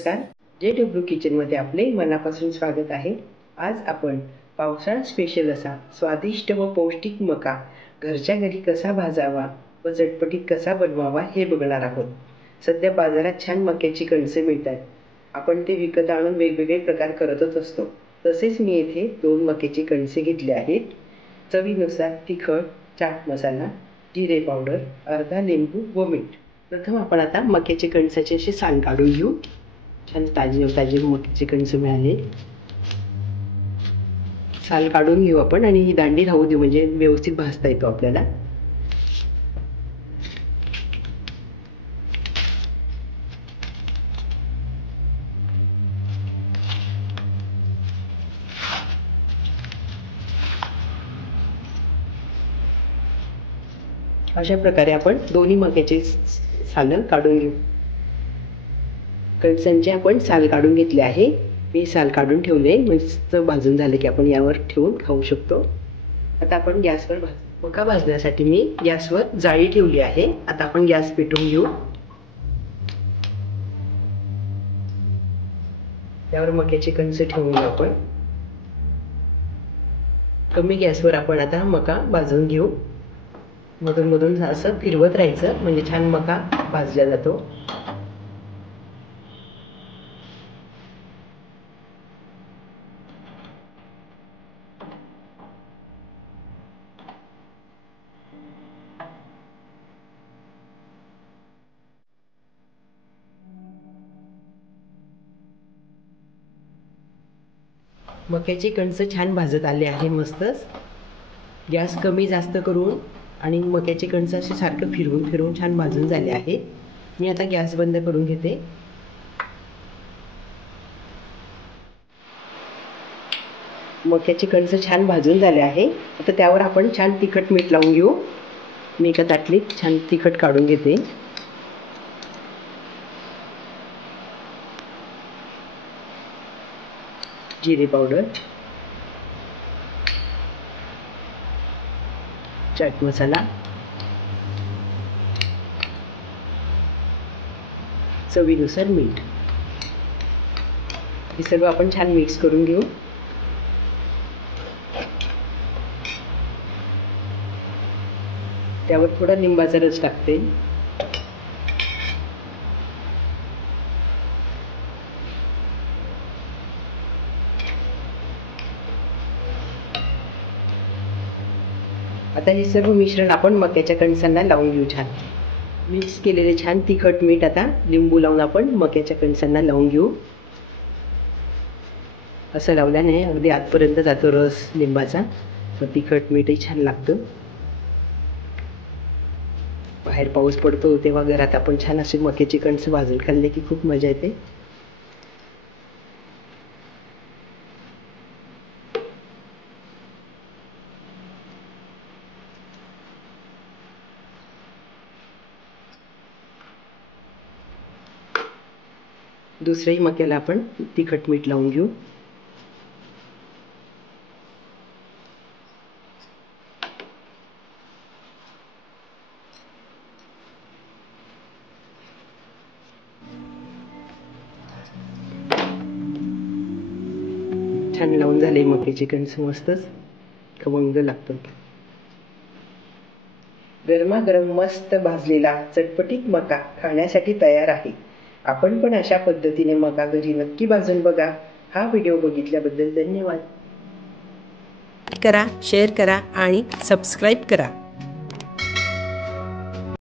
नमस्कार, जे किचनमध्ये आपले मनापासून स्वागत आहे। आज आपण पावसाळा स्पेशल असा स्वादिष्ट व पौष्टिक मका घरच्या घरी कसा भाजावा व झटपटीत कसा बनवावा हे बघणार आहोत। सध्या बाजारात छान मक्याची कणसे मिळतात। आपण ते विकत आणून वेगवेगळे प्रकार करतच असतो। तसेच मी येथे 2 मक्याची कणसे घेतले आहेत। चवीनुसार तिखट, चाट मसाला, जिरे पावडर, अर्धा लिंबू व मीठ। प्रथम आपण आता मक्याचे कणसाचे असे साल काढून घेऊ। छान ताजे मक्याचे कणस मिळाले, साल काढून घेऊ आपण आणि ही दांडी राहू देऊ, म्हणजे व्यवस्थित भाजता येतो आपल्याला। अशा प्रकारे आपण दोन्ही मक्याचे साल काढून घेऊ। कणसांचे आपण साल काढून घेतले आहे। मी साल काढून ठेवले, मस्त भाजून झाले की आपण यावर ठेवून खाऊ शकतो। आता आपण गॅसवर मका भाजण्यासाठी मी गॅसवर जाळी ठेवली आहे। आता आपण गॅस पेटवून घेऊ। त्यावर मक्याचे कणस ठेवून घेऊ आपण। कमी गॅसवर आपण आता मका भाजून घेऊ। मधून मधून असं फिरवत राहायचं, म्हणजे छान मका भाजला जातो। मक्याचे कणस छान भाजत आले आहे मस्तच। गॅस कमी जास्त करून आणि मक्याचे कणस असे सारखं फिरवून फिरवून छान भाजून झाले आहे। मी आता गॅस बंद करून घेते। मक्याचे कणस छान भाजून झाले आहे। आता त्यावर आपण छान तिखट मीठ लावून घेऊ। मी एका ताटलीत छान तिखट काढून घेते। जिरे पावडर, चाट मसाला, चवीनुसार मीठ, हे सर्व आपण छान मिक्स करून घेऊ। त्यावर थोडा लिंबाचा रस टाकते। आता हे सर्व मिश्रण आपण मक्याच्या कणसांना लावून घेऊ। छान मिक्स केलेले छान तिखट मीठ आता लिंबू लावून आपण मक्याच्या कणसांना लावून घेऊ। असं लावल्याने अगदी आतपर्यंत जातो रस लिंबाचा, व तिखट मीठही छान लागतं। बाहेर पाऊस पडतो तेव्हा घरात आपण छान असे मक्याचे कणस भाजून खाल्ले की खूप मजा येते। दुसऱ्याही मक्याला आपण तिखट मीठ लावून घेऊ। छान लावून झाले मक्याचे कणस, मस्तच खमंग लागतात। गरमागरम मस्त भाजलेला चटपटीत मका खाण्यासाठी तयार आहे। आपण पण अशा पद्धतीने मका घरी नक्की भाजून बघा। हा व्हिडिओ बघितल्याबद्दल धन्यवाद। करा, शेअर करा आणि सबस्क्राईब करा।